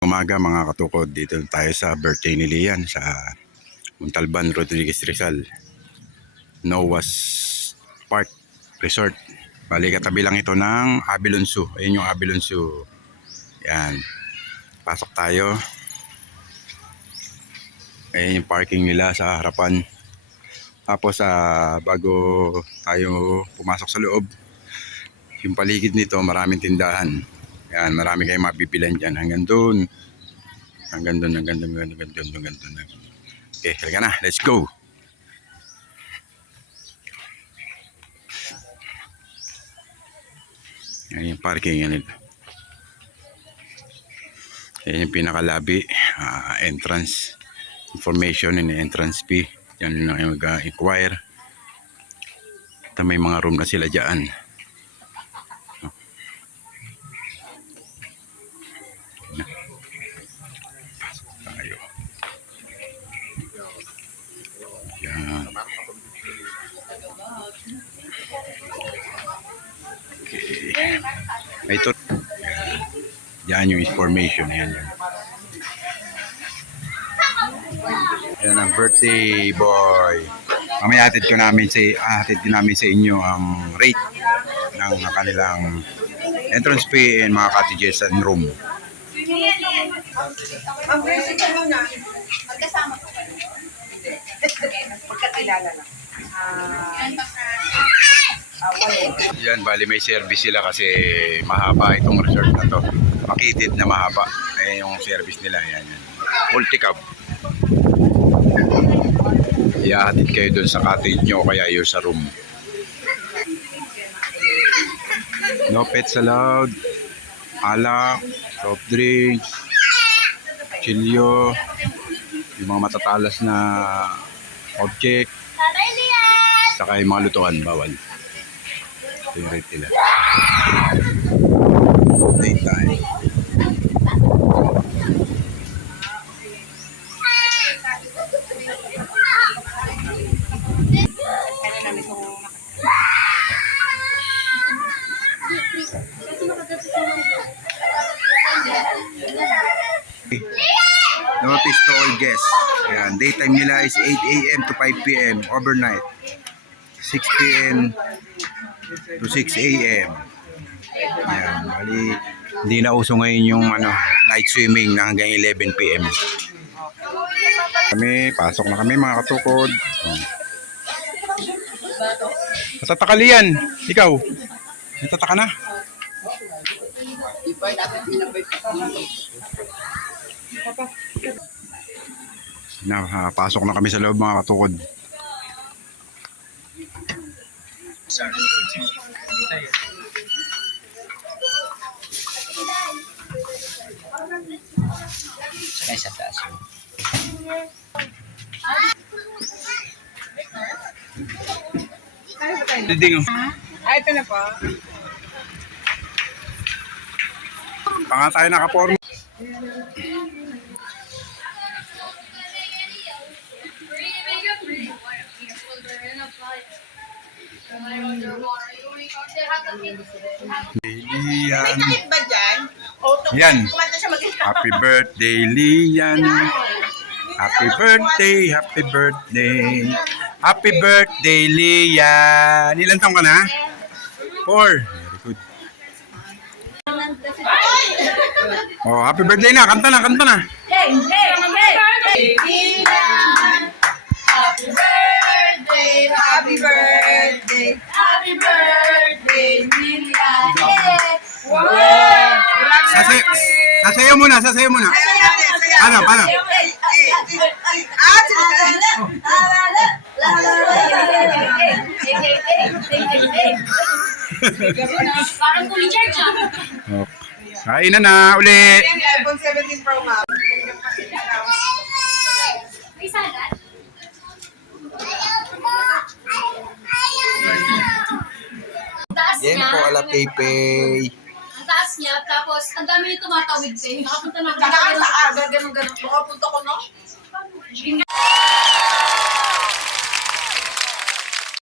Umaga mga katukod, dito tayo sa birthday ni Lian sa Montalban, Rodriguez Rizal, Noah's Park Resort. Bali katabi lang ito ng Avilon Zoo. Ayun yung Avilon Zoo. Yan. Pasok tayo. Ayun yung parking nila sa harapan. Tapos bago tayo pumasok sa loob, yung paligid nito maraming tindahan. Yan, marami kayong mabibilan dyan hanggang doon. Hanggang doon. Okay, halika na. Let's go. Yan yung parking yan. Yan yung pinakalabi. Entrance information and entrance fee. Yan yung mag-inquire. May mga room na sila dyan. Tayo. Yan. Okay. Ito. Yan yung information. Yan. Yan ang birthday boy. Mamaya hatid din namin sa inyo ang rate ng kanilang entrance fee and mga cottages and room. Ang basic ko muna, magkasama ko kayo. Magkakilala lang. Yan, bali may service sila kasi mahaba itong resort na to. Makitid na mahaba. Ayan yung service nila. Yan. Multi-cab. Iahatid kayo doon sa cottage nyo o kaya yun sa room. No pets allowed. Alak, soft drinks, chilyo, yung mga matatalas na object, saka yung mga lutuan, bawal. Ito yung rate nila. Daytime. Notice to all guests. Ayan, daytime nila is 8 a.m. to 5 p.m. Overnight 6 p.m. to 6 a.m. Ayan, bali hindi na uso ngayon yung night swimming na hanggang 11 p.m. Pasok na kami mga katukod. Natataka Lian, ikaw? Natataka na? Pasok na kami sa loob mga katukod. Ay, sa taas. Ito na po. Panga tayo nakaporma. Lian. Ba dyan? Yan. Kumanta siya mag-isa. Happy birthday, Lian. Happy birthday, happy birthday. Happy birthday, Lian. Ilan taong ka na? 4. Very good. Oh, happy birthday na. Kanta na, kanta na. Hey, hey, hey! Happy birthday! Happy birthday! Happy birthday, Lian! Wow! Sasayaw muna, sasayaw muna. Paano, paano? Parang fully charged ah. Kain na uli. iPhone 17 Pro Max. May salad? Ang taas Yan niya. po ala Pepe. Ang taas niya, tapos ang dami yung tumatawid pa. Nakapunta na Tagaan sa aga, ganun-ganun. Makapunta ko, no?